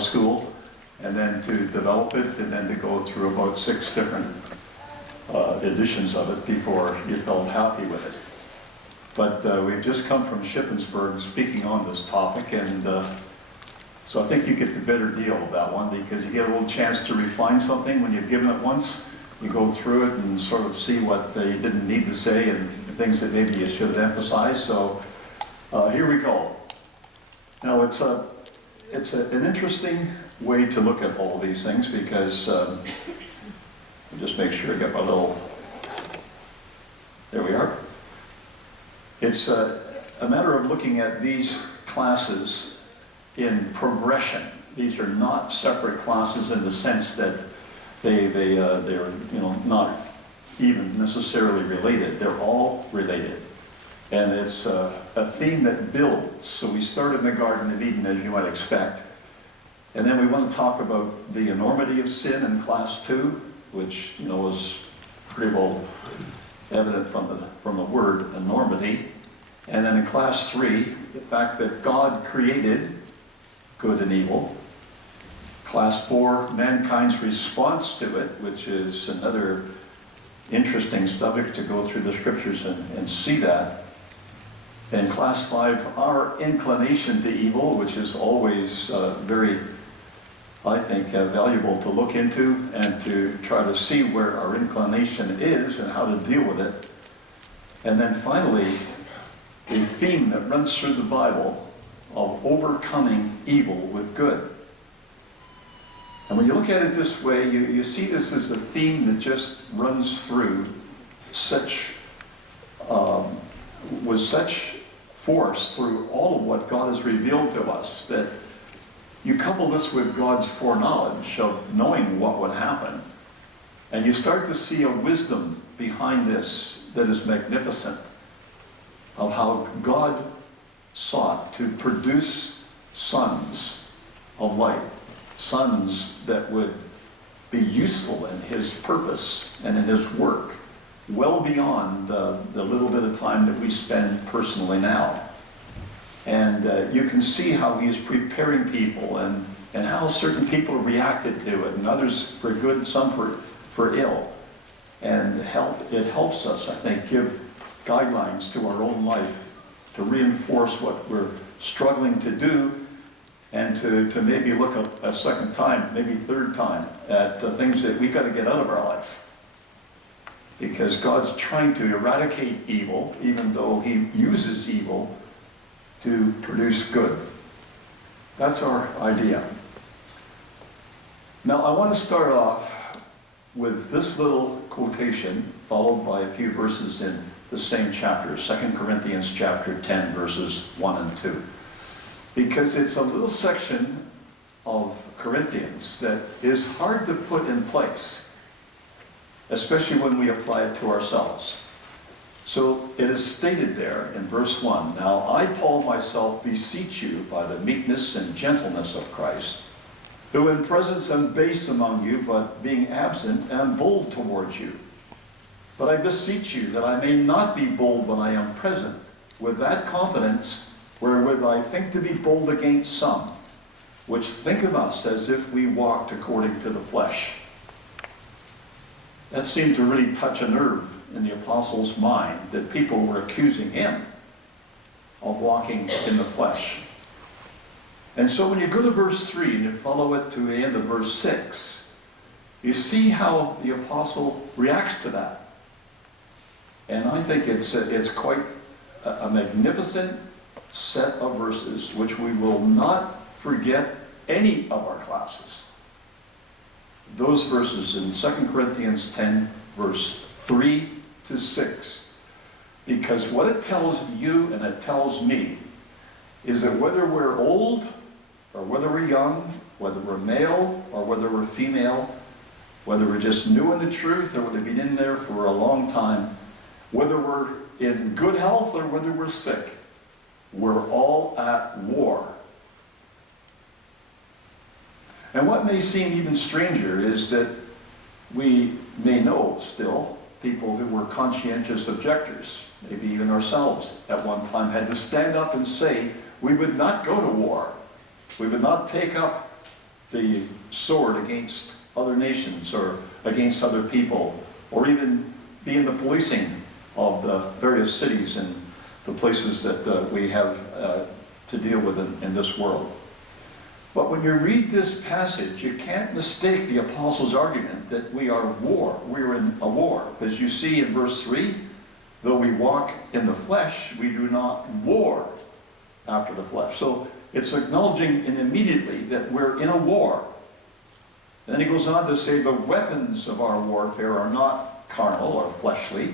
school, and then to develop it, and then to go through about 6 different editions of it before you felt happy with it. But we've just come from Shippensburg speaking on this topic, and so I think you get the better deal of that one, because you get a little chance to refine something when you've given it once. You go through it and sort of see what you didn't need to say and things that maybe you should have emphasized. So here we go. Now it's an interesting way to look at all of these things, because just make sure I get my little, there we are. It's a matter of looking at these classes in progression. These are not separate classes in the sense that they're not even necessarily related. They're all related. And it's a theme that builds. So we start in the Garden of Eden, as you might expect. And then we want to talk about the enormity of sin in class 2, which is pretty well evident from the word enormity. And then in class 3, the fact that God created good and evil. Class 4, mankind's response to it, which is another interesting subject to go through the scriptures and see that. And class 5, our inclination to evil, which is always very, I think, valuable to look into and to try to see where our inclination is and how to deal with it. And then finally, a theme that runs through the Bible of overcoming evil with good. And when you look at it this way, you see this as a theme that just runs through with such force through all of what God has revealed to us, that you couple this with God's foreknowledge of knowing what would happen, and you start to see a wisdom behind this that is magnificent, of how God sought to produce sons of light, sons that would be useful in his purpose and in his work, well beyond the little bit of time that we spend personally now. And you can see how he is preparing people, and how certain people reacted to it, and others for good, some for ill. And it helps us, I think, give guidelines to our own life, to reinforce what we're struggling to do, and to maybe look a second time, maybe third time, at the things that we got to get out of our life. Because God's trying to eradicate evil, even though he uses evil to produce good. That's our idea. Now I want to start off with this little quotation, followed by a few verses in the same chapter, 2 Corinthians chapter 10, verses 1 and 2. Because it's a little section of Corinthians that is hard to put in place, especially when we apply it to ourselves. So it is stated there in verse 1, "Now I, Paul, myself beseech you by the meekness and gentleness of Christ, who in presence am base among you, but being absent am bold towards you. But I beseech you that I may not be bold when I am present, with that confidence wherewith I think to be bold against some, which think of us as if we walked according to the flesh." That seemed to really touch a nerve in the apostle's mind, that people were accusing him of walking in the flesh. And so when you go to verse 3 and you follow it to the end of verse 6, you see how the apostle reacts to that. And I think it's quite a magnificent set of verses, which we will not forget any of our classes. Those verses in 2 Corinthians 10, verse 3 to 6. Because what it tells you and it tells me is that whether we're old or whether we're young, whether we're male or whether we're female, whether we're just new in the truth or whether we've been in there for a long time, whether we're in good health or whether we're sick, we're all at war. And what may seem even stranger is that we may know still people who were conscientious objectors, maybe even ourselves at one time had to stand up and say we would not go to war. We would not take up the sword against other nations or against other people, or even be in the policing of the various cities and the places that we have to deal with in this world. But when you read this passage, you can't mistake the apostle's argument that we are in a war. Because you see in verse 3, though we walk in the flesh, we do not war after the flesh. So it's acknowledging immediately that we're in a war. And then he goes on to say the weapons of our warfare are not carnal or fleshly,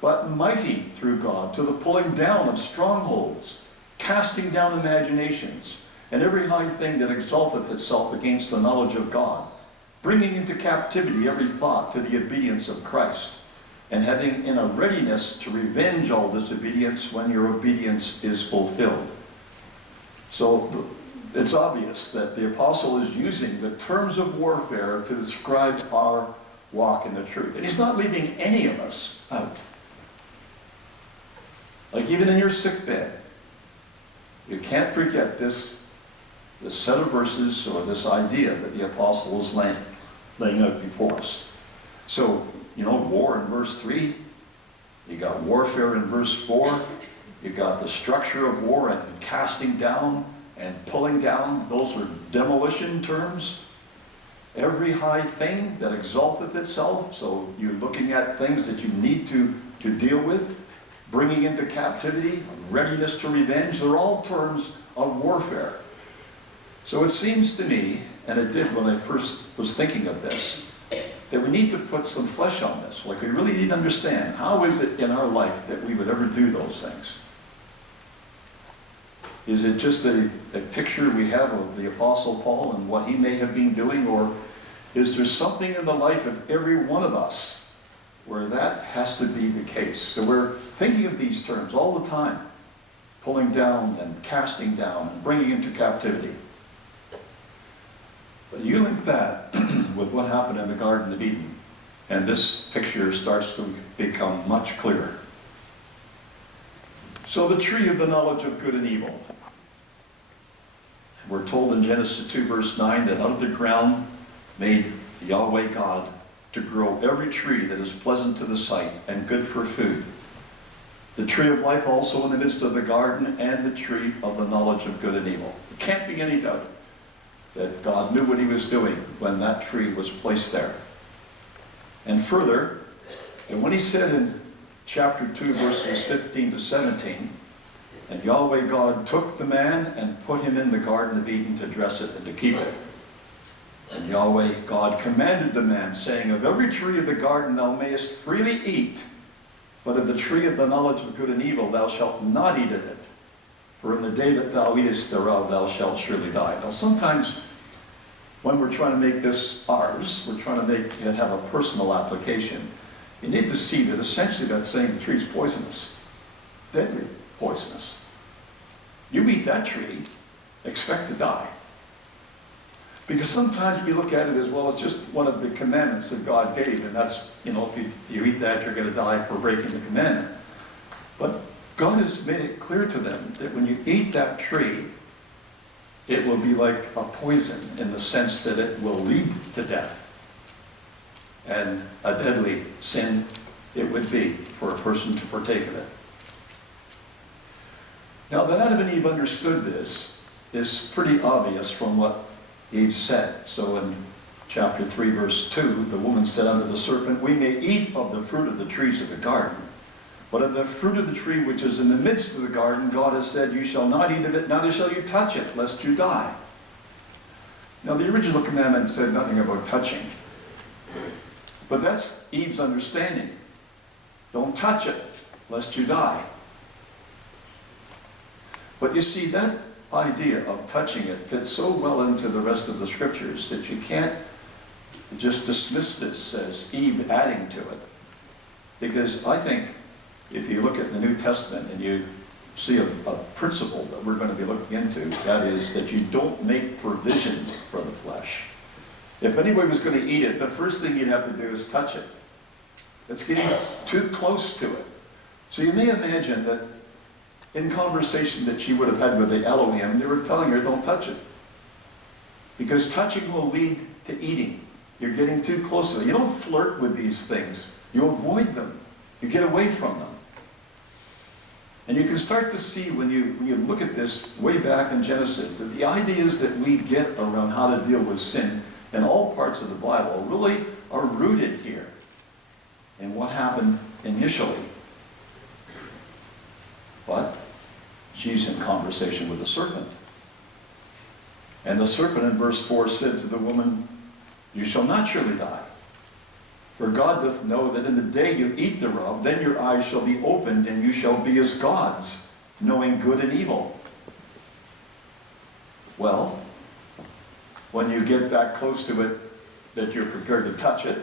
but mighty through God to the pulling down of strongholds, casting down imaginations, and every high thing that exalteth itself against the knowledge of God, bringing into captivity every thought to the obedience of Christ, and having in a readiness to revenge all disobedience when your obedience is fulfilled. So it's obvious that the apostle is using the terms of warfare to describe our walk in the truth. And he's not leaving any of us out. Like even in your sick bed, you can't forget this set of verses or this idea that the apostle is laying out before us. So, war in verse 3, you got warfare in verse 4, you got the structure of war and casting down and pulling down. Those are demolition terms. Every high thing that exalteth itself, so you're looking at things that you need to deal with, bringing into captivity, readiness to revenge, they're all terms of warfare. So it seems to me, and it did when I first was thinking of this, that we need to put some flesh on this. Like we really need to understand, how is it in our life that we would ever do those things? Is it just a picture we have of the Apostle Paul and what he may have been doing, or is there something in the life of every one of us where that has to be the case? So we're thinking of these terms all the time, pulling down and casting down and bringing into captivity. But you link that with what happened in the Garden of Eden, and this picture starts to become much clearer. So the tree of the knowledge of good and evil. We're told in Genesis 2 verse 9 that out of the ground made Yahweh God to grow every tree that is pleasant to the sight and good for food. The tree of life also in the midst of the garden, and the tree of the knowledge of good and evil. There can't be any doubt that God knew what he was doing when that tree was placed there. And further, and when he said in chapter 2 verses 15 to 17, and Yahweh God took the man and put him in the Garden of Eden to dress it and to keep it. And Yahweh God commanded the man, saying, of every tree of the garden thou mayest freely eat, but of the tree of the knowledge of good and evil thou shalt not eat of it. For in the day that thou eatest thereof thou shalt surely die. Now sometimes when we're trying to make this ours, we're trying to make it have a personal application, you need to see that essentially that's saying the tree is poisonous, deadly poisonous. You eat that tree, expect to die. Because sometimes we look at it as, well, it's just one of the commandments that God gave, and that's, if you eat that, you're going to die for breaking the commandment. But God has made it clear to them that when you eat that tree, it will be like a poison in the sense that it will lead to death. And a deadly sin it would be for a person to partake of it. Now that Adam and Eve understood this is pretty obvious from what Eve said. So in chapter 3 verse 2, the woman said unto the serpent, we may eat of the fruit of the trees of the garden, but of the fruit of the tree which is in the midst of the garden, God has said, you shall not eat of it, neither shall you touch it, lest you die. Now the original commandment said nothing about touching, but that's Eve's understanding. Don't touch it, lest you die. But you see, that idea of touching it fits so well into the rest of the scriptures that you can't just dismiss this as Eve adding to it. Because I think if you look at the New Testament and you see a principle that we're going to be looking into, that is that you don't make provision for the flesh. If anybody was going to eat it, the first thing you'd have to do is touch it. It's getting too close to it. So you may imagine that in conversation that she would have had with the Elohim, they were telling her, don't touch it. Because touching will lead to eating. You're getting too close to them. You don't flirt with these things. You avoid them. You get away from them. And you can start to see when you look at this way back in Genesis, that the ideas that we get around how to deal with sin in all parts of the Bible really are rooted here in what happened initially. But she's in conversation with the serpent. And the serpent in verse 4 said to the woman, "You shall not surely die. For God doth know that in the day you eat thereof, then your eyes shall be opened, and you shall be as gods, knowing good and evil." Well, when you get that close to it that you're prepared to touch it,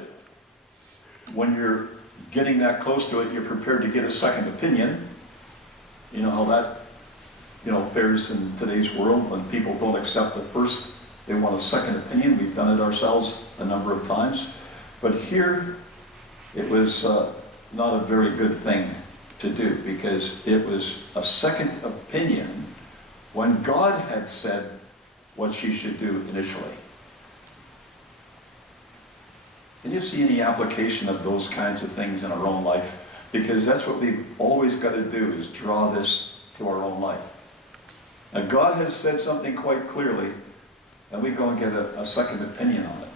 when you're getting that close to it, you're prepared to get a second opinion. You know how that fares in today's world when people don't accept the first, they want a second opinion. We've done it ourselves a number of times. But here, it was not a very good thing to do, because it was a second opinion when God had said what she should do initially. Can you see any application of those kinds of things in our own life? Because that's what we've always got to do, is draw this to our own life. Now, God has said something quite clearly, and we go and get a second opinion on it.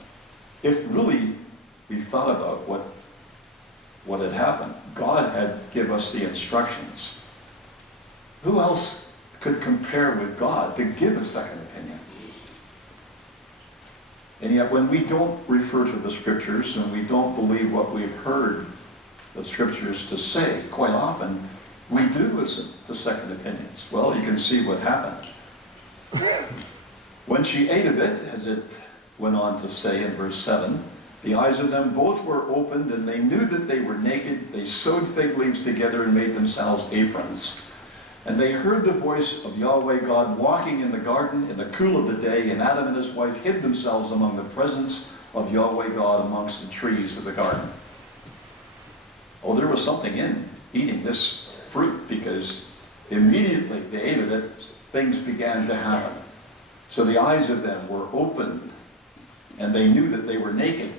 If really we thought about what had happened, God had given us the instructions. Who else could compare with God to give a second opinion? And yet when we don't refer to the Scriptures and we don't believe what we've heard the Scriptures to say, quite often we do listen to second opinions. Well, you can see what happened. When she ate of it, as it went on to say in verse 7, the eyes of them both were opened, and they knew that they were naked. They sewed fig leaves together and made themselves aprons. And they heard the voice of Yahweh God walking in the garden in the cool of the day, and Adam and his wife hid themselves among the presence of Yahweh God amongst the trees of the garden. Oh, there was something in eating this fruit, because immediately they ate of it, things began to happen. So the eyes of them were opened, and they knew that they were naked.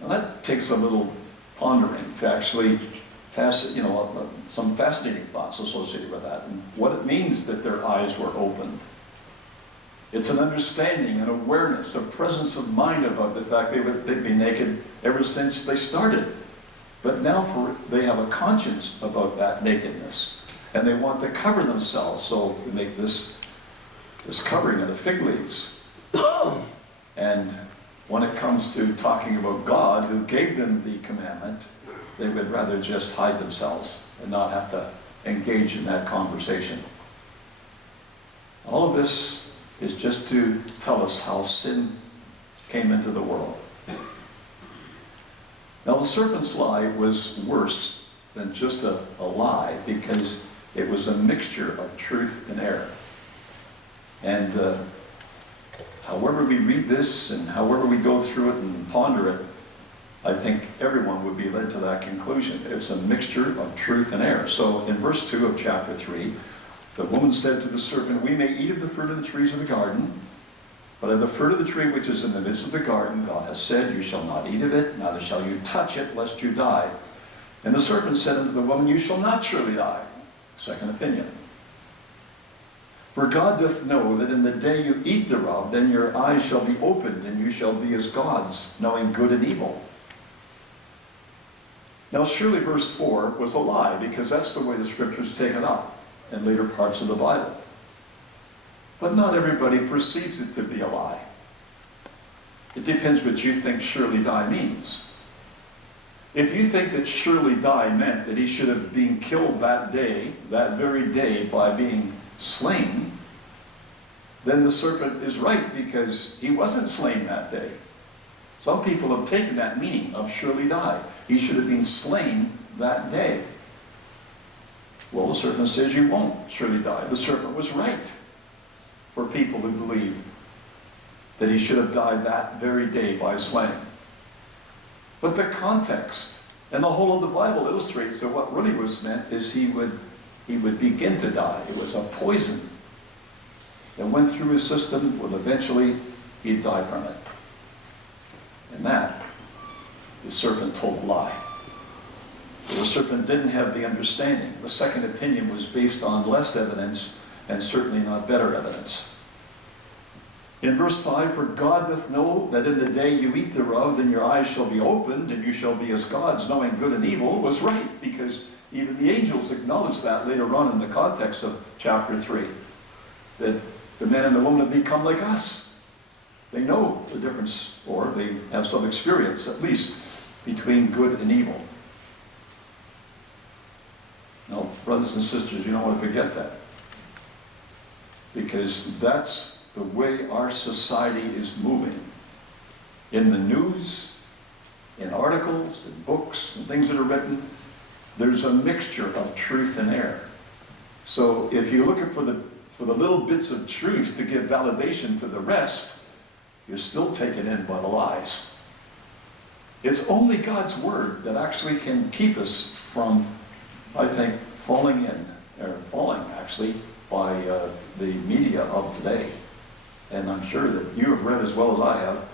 Now that takes a little pondering to actually, some fascinating thoughts associated with that, and what it means that their eyes were opened. It's an understanding, an awareness, a presence of mind about the fact they'd been naked ever since they started. But now they have a conscience about that nakedness, and they want to cover themselves, so they make this covering of the fig leaves. And when it comes to talking about God, who gave them the commandment, they would rather just hide themselves and not have to engage in that conversation. All of this is just to tell us how sin came into the world. Now, the serpent's lie was worse than just a lie, because it was a mixture of truth and error. And however we read this and however we go through it and ponder it, I think everyone would be led to that conclusion. It's a mixture of truth and error. So in verse 2 of chapter 3, the woman said to the serpent, "We may eat of the fruit of the trees of the garden, but of the fruit of the tree which is in the midst of the garden, God has said, you shall not eat of it, neither shall you touch it, lest you die." And the serpent said unto the woman, "You shall not surely die." Second opinion. "For God doth know that in the day you eat thereof, then your eyes shall be opened, and you shall be as gods, knowing good and evil." Now surely verse 4 was a lie, because that's the way the Scriptures take it up in later parts of the Bible. But not everybody perceives it to be a lie. It depends what you think surely die means. If you think that surely die meant that he should have been killed that day, that very day, by being slain, then the serpent is right, because he wasn't slain that day. Some people have taken that meaning of surely die. He should have been slain that day. Well, the serpent says you won't surely die. The serpent was right for people who believe that he should have died that very day by slaying. But the context and the whole of the Bible illustrates that what really was meant is he would begin to die. It was a poison. that went through his system, would eventually he'd die from it. And that, the serpent told a lie. The serpent didn't have the understanding. The second opinion was based on less evidence, and certainly not better evidence. In verse 5, for God doth know that in the day you eat thereof, then your eyes shall be opened, and you shall be as gods, knowing good and evil, was right, because even the angels acknowledged that later on in the context of chapter 3, that the man and the woman have become like us. They know the difference, or they have some experience, at least, between good and evil. Now, brothers and sisters, you don't want to forget that, because that's the way our society is moving. In the news, in articles, in books, and things that are written, there's a mixture of truth and error. So if you're looking for the little bits of truth to give validation to the rest, you're still taken in by the lies. It's only God's word that actually can keep us from, I think, falling actually, by the media of today. And I'm sure that you have read as well as I have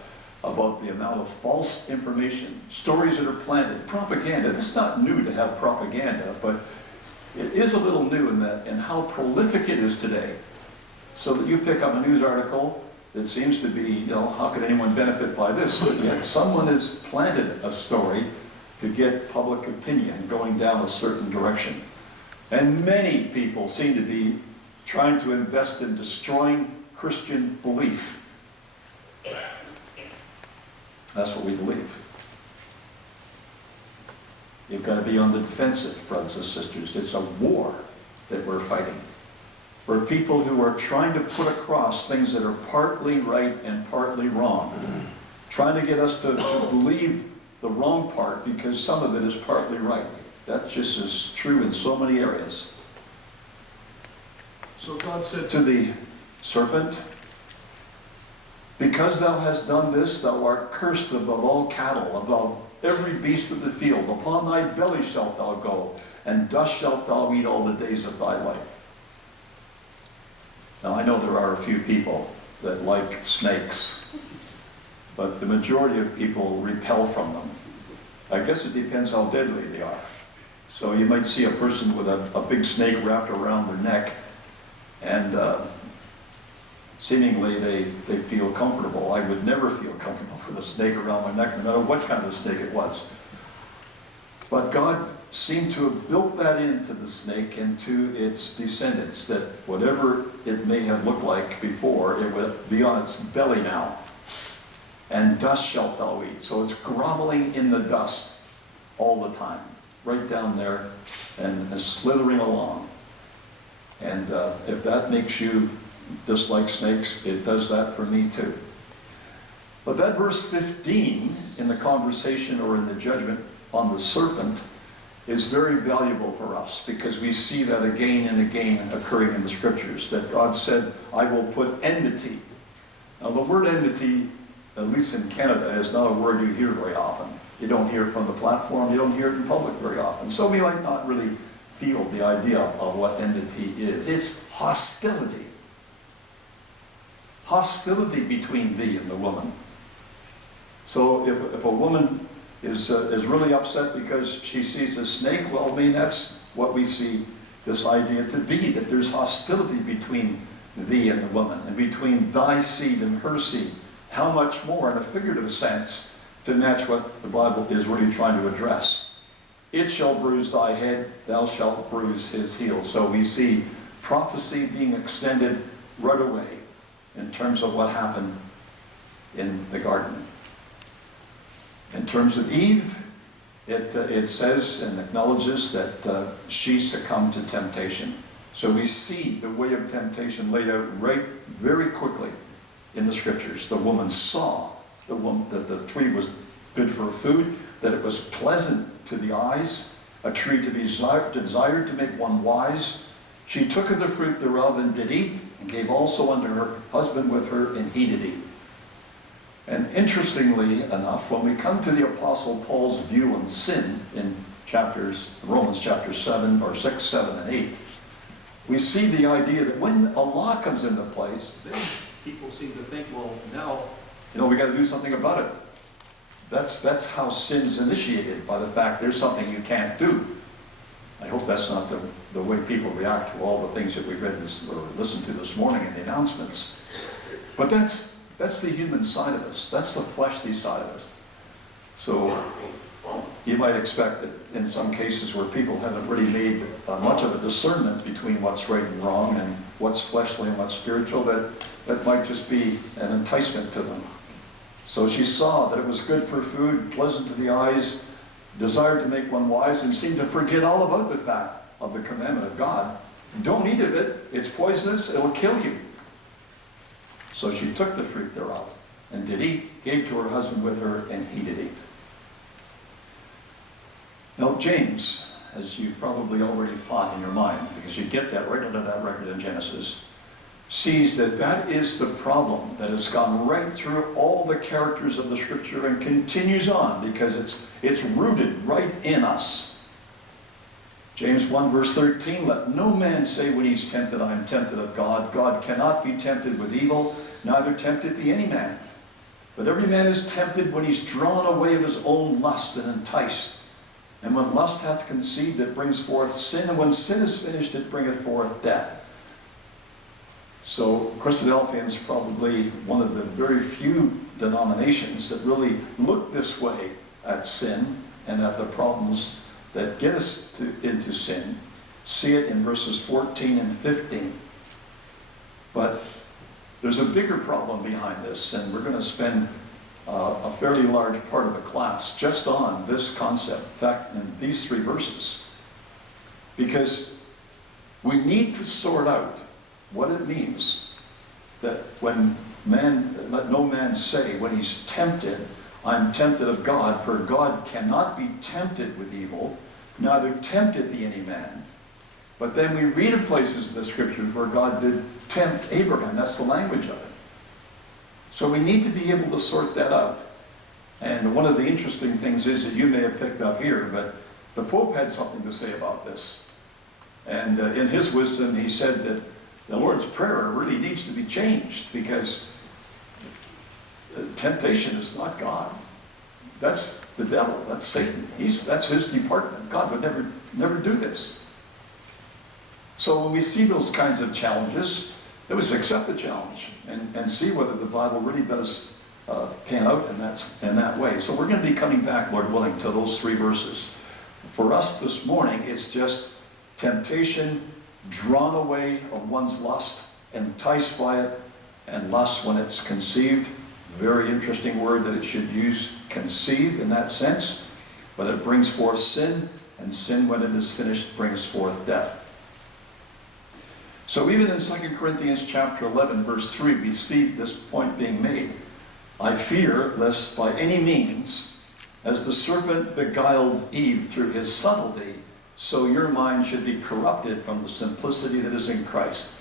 about the amount of false information, stories that are planted, propaganda. It's not new to have propaganda, but it is a little new in how prolific it is today. So that you pick up a news article that seems to be, how could anyone benefit by this? But yet someone has planted a story to get public opinion going down a certain direction. And many people seem to be trying to invest in destroying Christian belief. That's what we believe. You've got to be on the defensive, brothers and sisters. It's a war that we're fighting. We're people who are trying to put across things that are partly right and partly wrong. Trying to get us to believe the wrong part because some of it is partly right. That just is true in so many areas. So God said to the serpent, because thou hast done this, thou art cursed above all cattle, above every beast of the field. Upon thy belly shalt thou go, and dust shalt thou eat all the days of thy life. Now I know there are a few people that like snakes, but the majority of people repel from them. I guess it depends how deadly they are. So you might see a person with a big snake wrapped around their neck, and seemingly they feel comfortable. I would never feel comfortable with a snake around my neck, no matter what kind of snake it was. But God seemed to have built that into the snake and to its descendants, that whatever it may have looked like before, it would be on its belly now. And dust shalt thou eat. So it's groveling in the dust all the time, right down there and slithering along. And if that makes you dislike snakes, it does that for me too. But that verse 15 in the conversation or in the judgment on the serpent is very valuable for us, because we see that again and again occurring in the scriptures, that God said, I will put enmity. Now the word enmity, at least in Canada, is not a word you hear very often. You don't hear it from the platform, you don't hear it in public very often. So we might not really feel the idea of what enmity is. It's hostility. Hostility between thee and the woman. So if a woman is really upset because she sees a snake, well, I mean, that's what we see this idea to be, that there's hostility between thee and the woman, and between thy seed and her seed. How much more in a figurative sense to match what the Bible is really trying to address. It shall bruise thy head, thou shalt bruise his heel. So we see prophecy being extended right away in terms of what happened in the garden. In terms of Eve, it says and acknowledges that she succumbed to temptation. So we see the way of temptation laid out right very quickly in the scriptures. The woman saw that the tree was good for food, that it was pleasant to the eyes, a tree to be desired to make one wise. She took of the fruit thereof and did eat, and gave also unto her husband with her, and he did eat. And interestingly enough, when we come to the Apostle Paul's view on sin in Romans chapter 7, or 6, 7, and 8, we see the idea that when a law comes into place, then people seem to think, well, now, we got to do something about it. That's how sin is initiated, by the fact there's something you can't do. I hope that's not the way people react to all the things that we read or listened to this morning in the announcements. But that's the human side of us. That's the fleshly side of us. So you might expect that in some cases where people haven't really made much of a discernment between what's right and wrong and what's fleshly and what's spiritual, that might just be an enticement to them. So she saw that it was good for food, pleasant to the eyes, desired to make one wise, and seemed to forget all about the fact of the commandment of God. Don't eat of it, it's poisonous, it will kill you. So she took the fruit thereof, and did eat, gave to her husband with her, and he did eat. Now James, as you probably already thought in your mind, because you get that right out of that record in Genesis, sees that is the problem that has gone right through all the characters of the Scripture and continues on because it's rooted right in us. James 1 verse 13, let no man say when he's tempted, I am tempted of God. God cannot be tempted with evil, neither tempteth he any man. But every man is tempted when he's drawn away of his own lust and enticed. And when lust hath conceived, it brings forth sin, and when sin is finished, it bringeth forth death. So Christadelphians probably one of the very few denominations that really look this way at sin and at the problems that get us into sin. See it in verses 14 and 15. But there's a bigger problem behind this, and we're going to spend a fairly large part of the class just on this concept, in fact, in these 3 verses. Because we need to sort out what it means that when let no man say when he's tempted, I'm tempted of God, for God cannot be tempted with evil, neither tempteth he any man. But then we read in places in the Scriptures where God did tempt Abraham. That's the language of it. So we need to be able to sort that out. And one of the interesting things is that you may have picked up here, but the Pope had something to say about this. And in his wisdom, he said that the Lord's Prayer really needs to be changed because temptation is not God. That's the devil. That's Satan. That's his department. God would never do this. So when we see those kinds of challenges, let us accept the challenge and see whether the Bible really does pan out in that way. So we're going to be coming back, Lord willing, to those 3 verses. For us this morning, it's just temptation, drawn away of one's lust, enticed by it, and lust when it's conceived. Very interesting word that it should use, conceive in that sense. But it brings forth sin, and sin when it is finished brings forth death. So even in 2 Corinthians chapter 11, verse 3, we see this point being made. I fear lest by any means, as the serpent beguiled Eve through his subtlety, so your mind should be corrupted from the simplicity that is in Christ.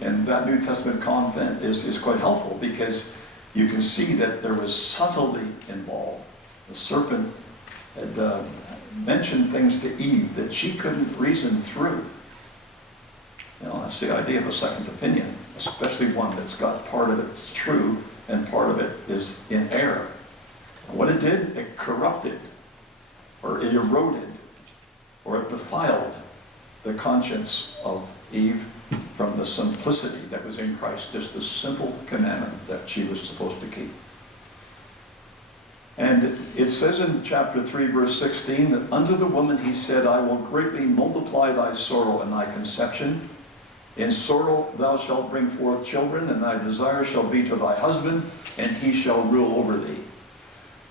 And that New Testament content is quite helpful because you can see that there was subtlety involved. The serpent had mentioned things to Eve that she couldn't reason through. That's the idea of a second opinion, especially one that's got part of it's true and part of it is in error. And what it did, it corrupted, or it eroded, or it defiled the conscience of Eve from the simplicity that was in Christ, just a simple commandment that she was supposed to keep. And it says in chapter 3, verse 16, that unto the woman he said, I will greatly multiply thy sorrow and thy conception. In sorrow thou shalt bring forth children, and thy desire shall be to thy husband, and he shall rule over thee.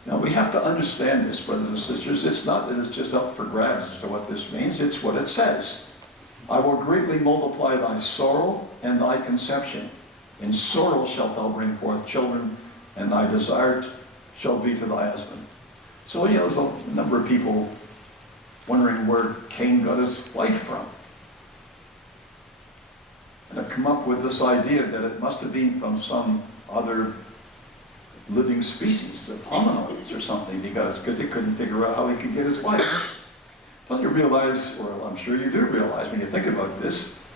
Now we have to understand this, brothers and sisters. It's not that it's just up for grabs as to what this means. It's what it says. I will greatly multiply thy sorrow and thy conception. In sorrow shalt thou bring forth children, and thy desire shall be to thy husband. So there's a number of people wondering where Cain got his wife from. And have come up with this idea that it must have been from some other living species, the hominoids or something, because they couldn't figure out how he could get his wife. Don't you realize, or I'm sure you do realize when you think about this,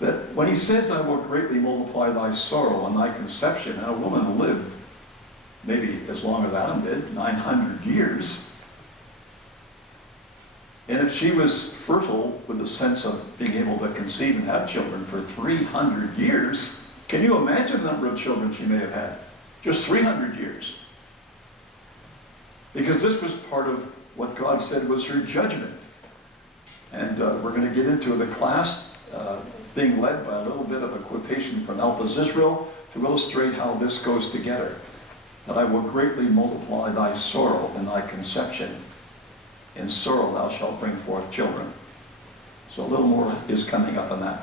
that when he says, I will greatly multiply thy sorrow and thy conception, and a woman lived maybe as long as Adam did, 900 years. And if she was fertile with the sense of being able to conceive and have children for 300 years, can you imagine the number of children she may have had? Just 300 years. Because this was part of what God said was her judgment. And we're going to get into the class being led by a little bit of a quotation from Alpha's Israel to illustrate how this goes together. That I will greatly multiply thy sorrow and thy conception. In sorrow thou shalt bring forth children. So a little more is coming up on that.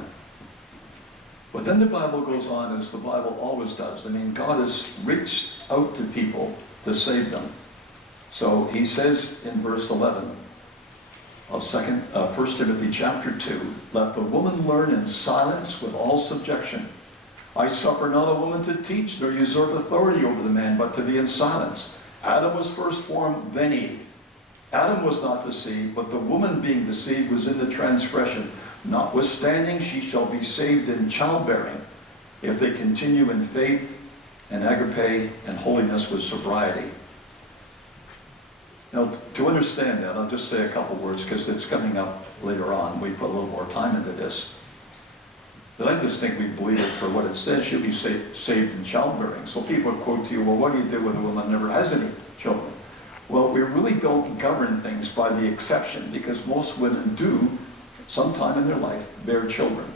But then the Bible goes on, as the Bible always does. I mean, God has reached out to people to save them. So he says in verse 11 of 1 Timothy chapter 2, let the woman learn in silence with all subjection. I suffer not a woman to teach, nor usurp authority over the man, but to be in silence. Adam was first formed, then Eve. Adam was not deceived, but the woman being deceived was in the transgression. Notwithstanding, she shall be saved in childbearing, if they continue in faith and agape and holiness with sobriety. Now, to understand that, I'll just say a couple words, because it's coming up later on. We put a little more time into this. But I just think we believe it for what it says, she'll be saved in childbearing. So people quote to you, well, what do you do with a woman that never has any children? Well, we really don't govern things by the exception, because most women do, sometime in their life, bear children.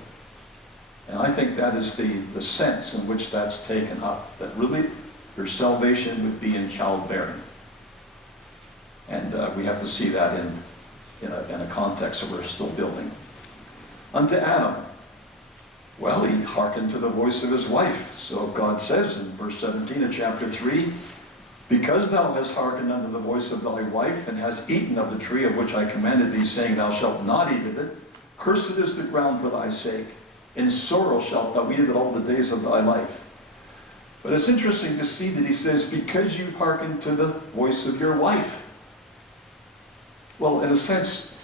And I think that is the sense in which that's taken up, that really your salvation would be in childbearing. And we have to see that in a context that we're still building. Unto Adam, well, he hearkened to the voice of his wife. So God says in verse 17 of chapter 3, because thou hast hearkened unto the voice of thy wife, and hast eaten of the tree of which I commanded thee, saying, thou shalt not eat of it, cursed is the ground for thy sake. In sorrow shalt thou eat of it all the days of thy life. But it's interesting to see that he says, because you've hearkened to the voice of your wife. Well, in a sense,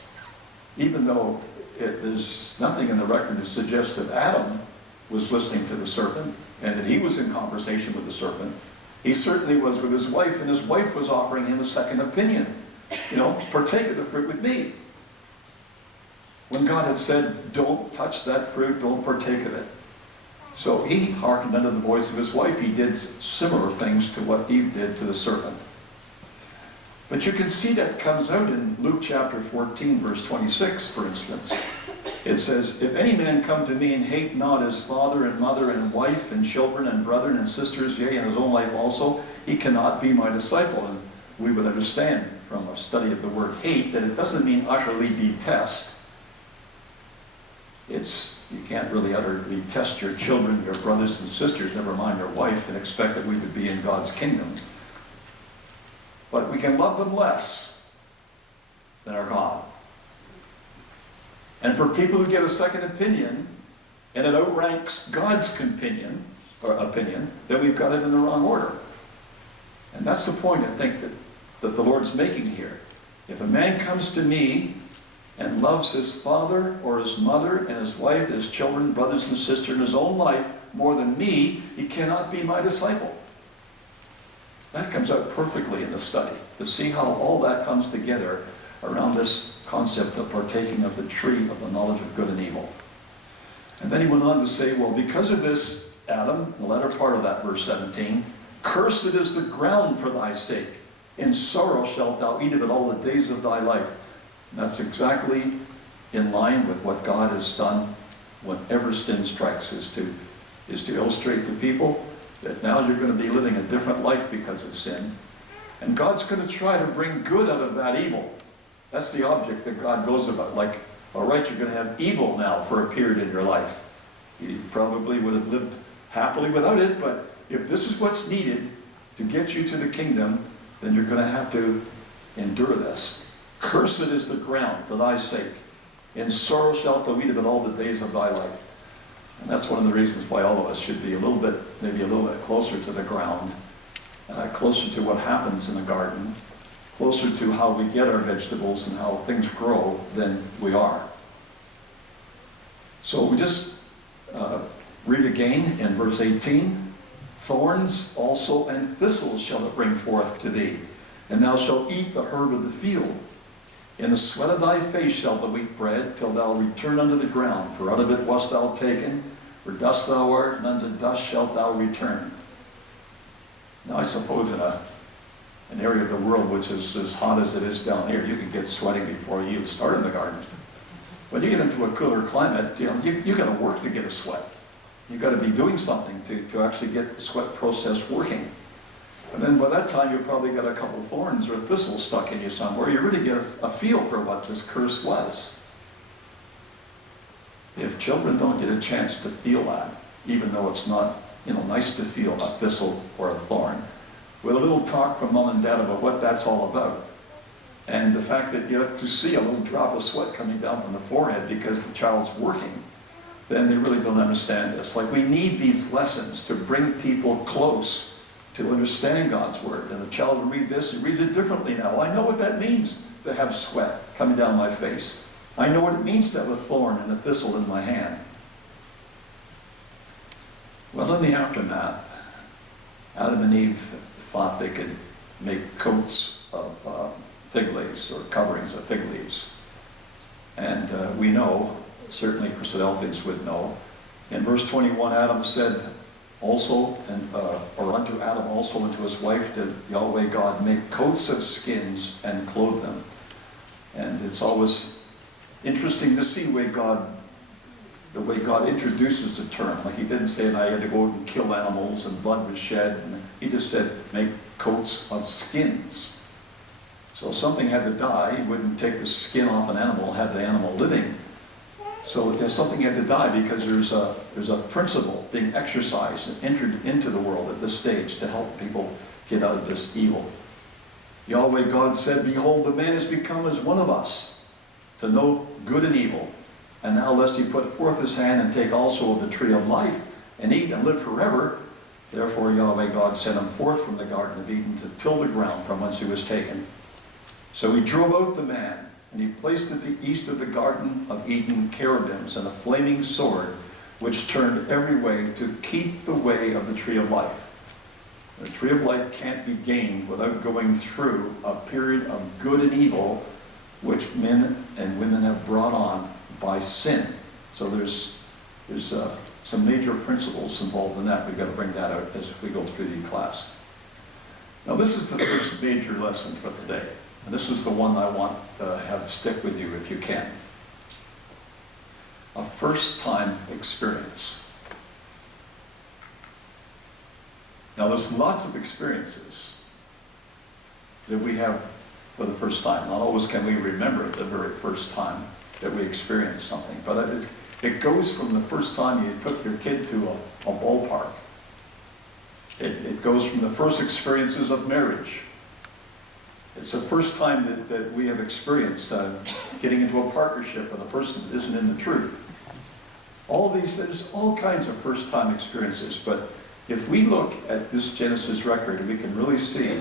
even though there's nothing in the record to suggest that Adam was listening to the serpent, and that he was in conversation with the serpent, he certainly was with his wife, and his wife was offering him a second opinion. You know, partake of the fruit with me. When God had said, don't touch that fruit, don't partake of it. So he hearkened unto the voice of his wife. He did similar things to what Eve did to the serpent. But you can see that comes out in Luke chapter 14, verse 26, for instance. It says, if any man come to me and hate not his father and mother and wife and children and brethren and sisters, yea, and his own life also, he cannot be my disciple. And we would understand from a study of the word hate that it doesn't mean utterly detest. You can't really utterly detest your children, your brothers and sisters, never mind your wife, and expect that we would be in God's kingdom. But we can love them less than our God. And for people who get a second opinion, and it outranks God's opinion, then we've got it in the wrong order. And that's the point, I think, that the Lord's making here. If a man comes to me and loves his father or his mother and his wife, his children, brothers and sisters, and his own life more than me, he cannot be my disciple. That comes out perfectly in the study, to see how all that comes together around this concept of partaking of the tree of the knowledge of good and evil. And then he went on to say, well, because of this, Adam, the latter part of that verse 17, cursed is the ground for thy sake. In sorrow shalt thou eat of it all the days of thy life. And that's exactly in line with what God has done whenever sin strikes, is to illustrate to people that now you're going to be living a different life because of sin. And God's going to try to bring good out of that evil. That's the object that God goes about. Like, all right, you're going to have evil now for a period in your life. You probably would have lived happily without it, but if this is what's needed to get you to the kingdom, then you're going to have to endure this. Cursed is the ground for thy sake. In sorrow shalt thou eat of it all the days of thy life. And that's one of the reasons why all of us should be maybe a little bit closer to the ground, closer to what happens in the garden, closer to how we get our vegetables and how things grow than we are. So we just Read again in verse 18. Thorns also and thistles shall it bring forth to thee, and thou shalt eat the herb of the field. In the sweat of thy face shalt thou eat bread, till thou return unto the ground. For out of it wast thou taken, for dust thou art, and unto dust shalt thou return. Now I suppose in an area of the world which is as hot as it is down here, you can get sweating before you even start in the garden. When you get into a cooler climate, you got to work to get a sweat. You've got to be doing something to actually get the sweat process working. And then by that time, you've probably got a couple of thorns or thistles stuck in you somewhere. You really get a feel for what this curse was. If children don't get a chance to feel that, even though it's not, nice to feel a thistle or a thorn, with a little talk from mom and dad about what that's all about, and the fact that you have to see a little drop of sweat coming down from the forehead because the child's working, then they really don't understand this. Like, we need these lessons to bring people close to understand God's word. And the child will read this, and reads it differently now. I know what that means to have sweat coming down my face. I know what it means to have a thorn and a thistle in my hand. Well, in the aftermath, Adam and Eve thought they could make coats of fig leaves, or coverings of fig leaves. And we know, certainly Christadelphians would know, in verse 21, Adam said also, or unto Adam also and to his wife did Yahweh God make coats of skins and clothe them. And it's always interesting to see the way God introduces the term. Like, he didn't say, and I had to go out and kill animals and blood was shed. And he just said, make coats of skins. So if something had to die, he wouldn't take the skin off an animal, have the animal living. So something had to die because there's a principle being exercised and entered into the world at this stage to help people get out of this evil. Yahweh God said, behold, the man is become as one of us, to know good and evil. And now lest he put forth his hand and take also of the tree of life, and eat and live forever. Therefore Yahweh God sent him forth from the Garden of Eden to till the ground from whence he was taken. So he drove out the man, and he placed at the east of the Garden of Eden cherubims and a flaming sword, which turned every way to keep the way of the tree of life. The tree of life can't be gained without going through a period of good and evil, which men and women have brought on by sin. So there's some major principles involved in that. We've got to bring that out as we go through the class. Now, this is the first major lesson for today. And this is the one I want to have stick with you if you can. A first-time experience. Now, there's lots of experiences that we have for the first time. Not always can we remember the very first time that we experienced something, but it goes from the first time you took your kid to a ballpark. It goes from the first experiences of marriage. It's the first time that we have experienced getting into a partnership with a person that isn't in the truth. All these, there's all kinds of first-time experiences, but if we look at this Genesis record, we can really see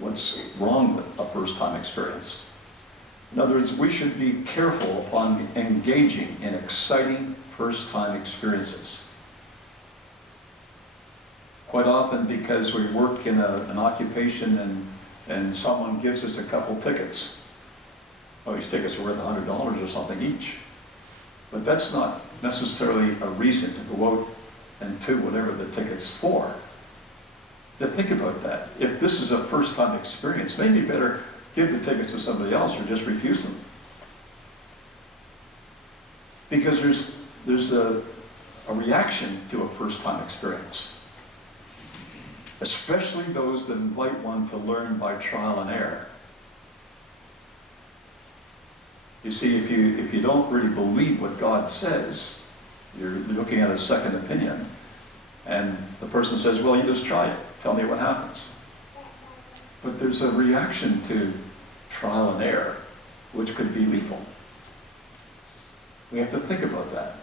what's wrong with a first-time experience. In other words, we should be careful upon engaging in exciting first-time experiences. Quite often, because we work in an occupation and someone gives us a couple tickets. Oh, these tickets are worth $100 or something each. But that's not necessarily a reason to go out and do whatever the ticket's for. To think about that. If this is a first-time experience, maybe better give the tickets to somebody else or just refuse them. Because there's a reaction to a first-time experience. Especially those that invite one to learn by trial and error. You see, if you don't really believe what God says, you're looking at a second opinion, and the person says, well, you just try it, tell me what happens. But there's a reaction to trial and error, which could be lethal. We have to think about that.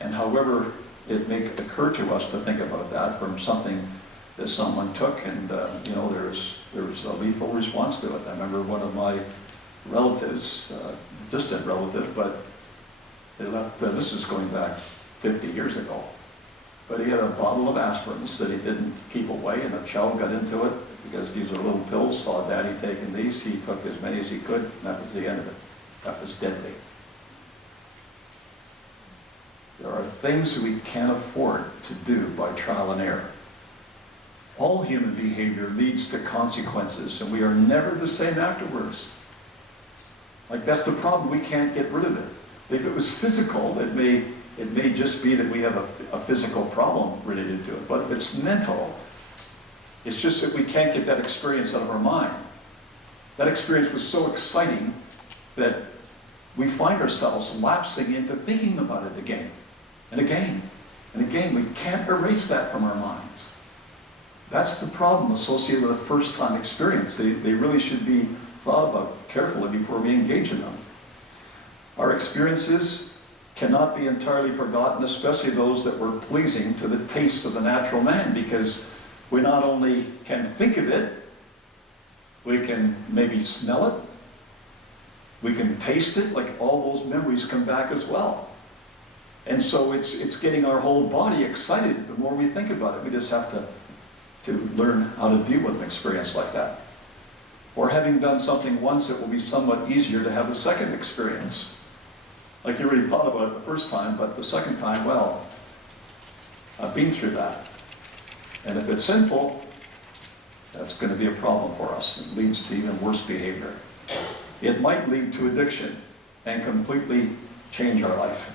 And however it may occur to us to think about that from something that someone took, and there's a lethal response to it. I remember one of my relatives, distant relative, but they left, this is going back 50 years ago. But he had a bottle of aspirins that he didn't keep away, and a child got into it because these are little pills, saw Daddy taking these. He took as many as he could, and that was the end of it. That was deadly. There are things we can't afford to do by trial and error. All human behavior leads to consequences, and we are never the same afterwards. Like, that's the problem. We can't get rid of it. If it was physical, it may just be that we have a physical problem related to it. But if it's mental, it's just that we can't get that experience out of our mind. That experience was so exciting that we find ourselves lapsing into thinking about it again and again and again. We can't erase that from our minds. That's the problem associated with a first-time experience. They really should be thought about carefully before we engage in them. Our experiences cannot be entirely forgotten, especially those that were pleasing to the taste of the natural man, because we not only can think of it, we can maybe smell it, we can taste it, like all those memories come back as well. And so it's getting our whole body excited the more we think about it. We just have to learn how to deal with an experience like that. Or having done something once, it will be somewhat easier to have a second experience. Like you already thought about it the first time, but the second time, well, I've been through that. And if it's sinful, that's going to be a problem for us. It leads to even worse behavior. It might lead to addiction and completely change our life,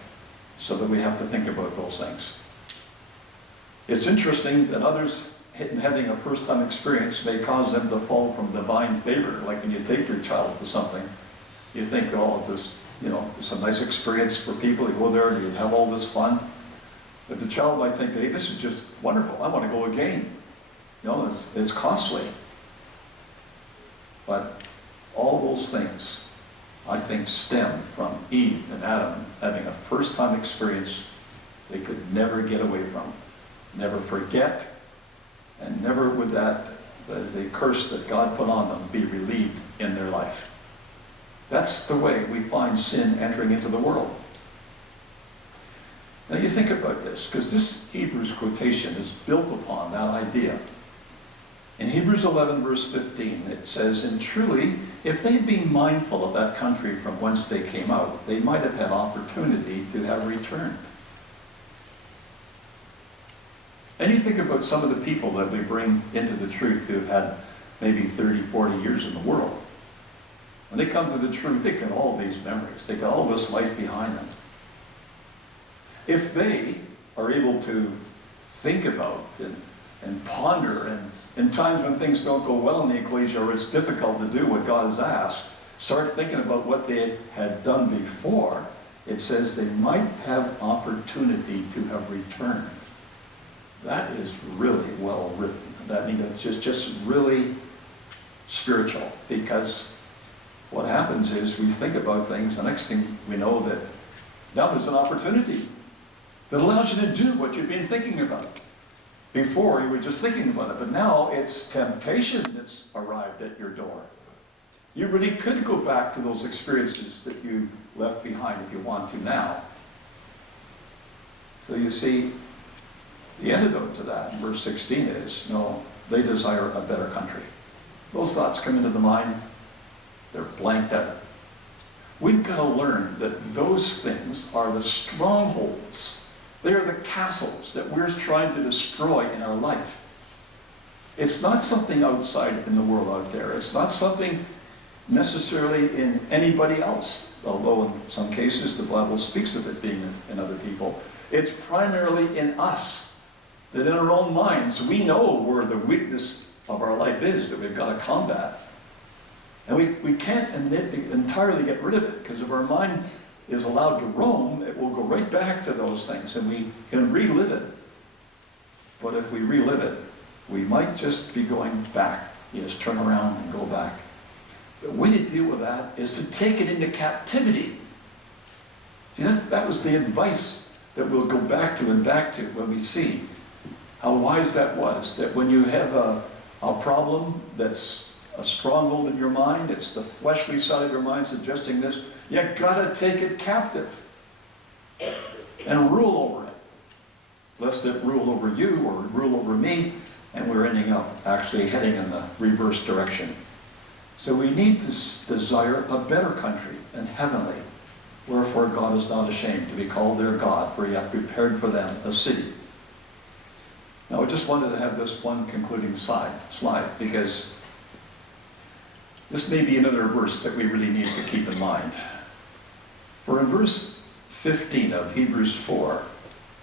so that we have to think about those things. It's interesting that others having a first-time experience may cause them to fall from divine favor. Like when you take your child to something, you think, oh, it's a nice experience for people. You go there and you have all this fun. But the child might think, hey, this is just wonderful. I want to go again. It's costly. But all those things, I think, stem from Eve and Adam having a first-time experience they could never get away from, never forget, and never would the curse that God put on them be relieved in their life. That's the way we find sin entering into the world. Now you think about this, because this Hebrews quotation is built upon that idea. In Hebrews 11, verse 15, it says, "And truly, if they'd been mindful of that country from whence they came out, they might have had opportunity to have returned." And you think about some of the people that we bring into the truth who've had maybe 30, 40 years in the world. When they come to the truth, they get all these memories. They got all this life behind them. If they are able to think about and ponder, and in times when things don't go well in the ecclesia or it's difficult to do what God has asked, start thinking about what they had done before, it says they might have opportunity to have returned. That is really well written. That means it's just really spiritual, because what happens is we think about things, the next thing we know that now there's an opportunity that allows you to do what you've been thinking about. Before you were just thinking about it, but now it's temptation that's arrived at your door. You really could go back to those experiences that you left behind if you want to now. So you see, the antidote to that in verse 16 is, no, they desire a better country. Those thoughts come into the mind, they're blanked out. We've got to learn that those things are the strongholds. They are the castles that we're trying to destroy in our life. It's not something outside in the world out there. It's not something necessarily in anybody else, although in some cases the Bible speaks of it being in other people. It's primarily in us. That in our own minds, we know where the weakness of our life is that we've got to combat. And we can't entirely get rid of it, because if our mind is allowed to roam, it will go right back to those things, and we can relive it. But if we relive it, we might just be going back. You just turn around and go back. The way to deal with that is to take it into captivity. See, that was the advice that we'll go back to and back to when we see how wise that was, that when you have a problem that's a stronghold in your mind, it's the fleshly side of your mind suggesting this, you gotta take it captive and rule over it. lest it rule over you or rule over me, and we're ending up actually heading in the reverse direction. So we need to desire a better country, and heavenly. Wherefore God is not ashamed to be called their God, for he hath prepared for them a city. Now I just wanted to have this one concluding slide, because this may be another verse that we really need to keep in mind. For in verse 15 of Hebrews 4,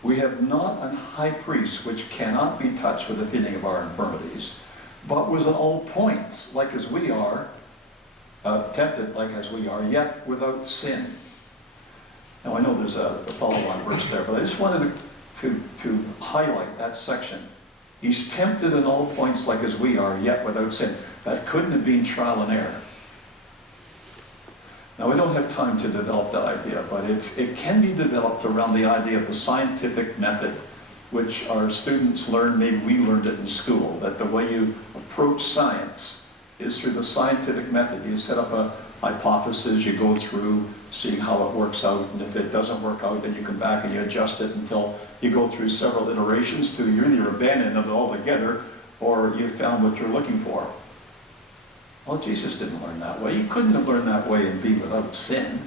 we have not an high priest which cannot be touched with the feeling of our infirmities, but was in all points like as we are, tempted like as we are, yet without sin. Now I know there's a follow-on verse there, but I just wanted to highlight that section. He's tempted in all points like as we are, yet without sin. That couldn't have been trial and error. Now we don't have time to develop that idea, but it can be developed around the idea of the scientific method, which our students learn, maybe we learned it in school, that the way you approach science is through the scientific method. You set up a hypothesis, you go through, seeing how it works out, and if it doesn't work out, then you come back and you adjust it until you go through several iterations till you either abandon it altogether or you found what you're looking for. Well, Jesus didn't learn that way. He couldn't have learned that way and be without sin.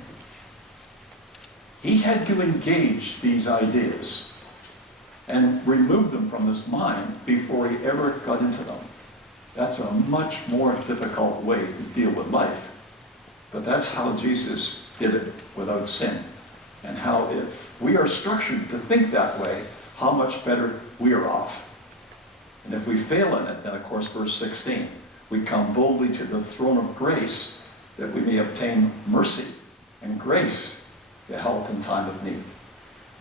He had to engage these ideas and remove them from his mind before he ever got into them. That's a much more difficult way to deal with life. But that's how Jesus did it without sin. And how, if we are structured to think that way, how much better we are off. And if we fail in it, then of course verse 16, we come boldly to the throne of grace that we may obtain mercy and grace to help in time of need.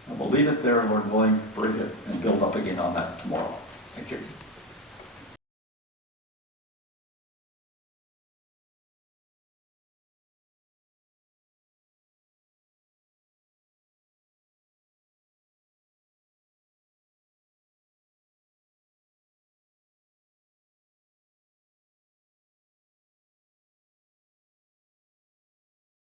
And we'll leave it there, Lord willing, break it, and build up again on that tomorrow. Thank you.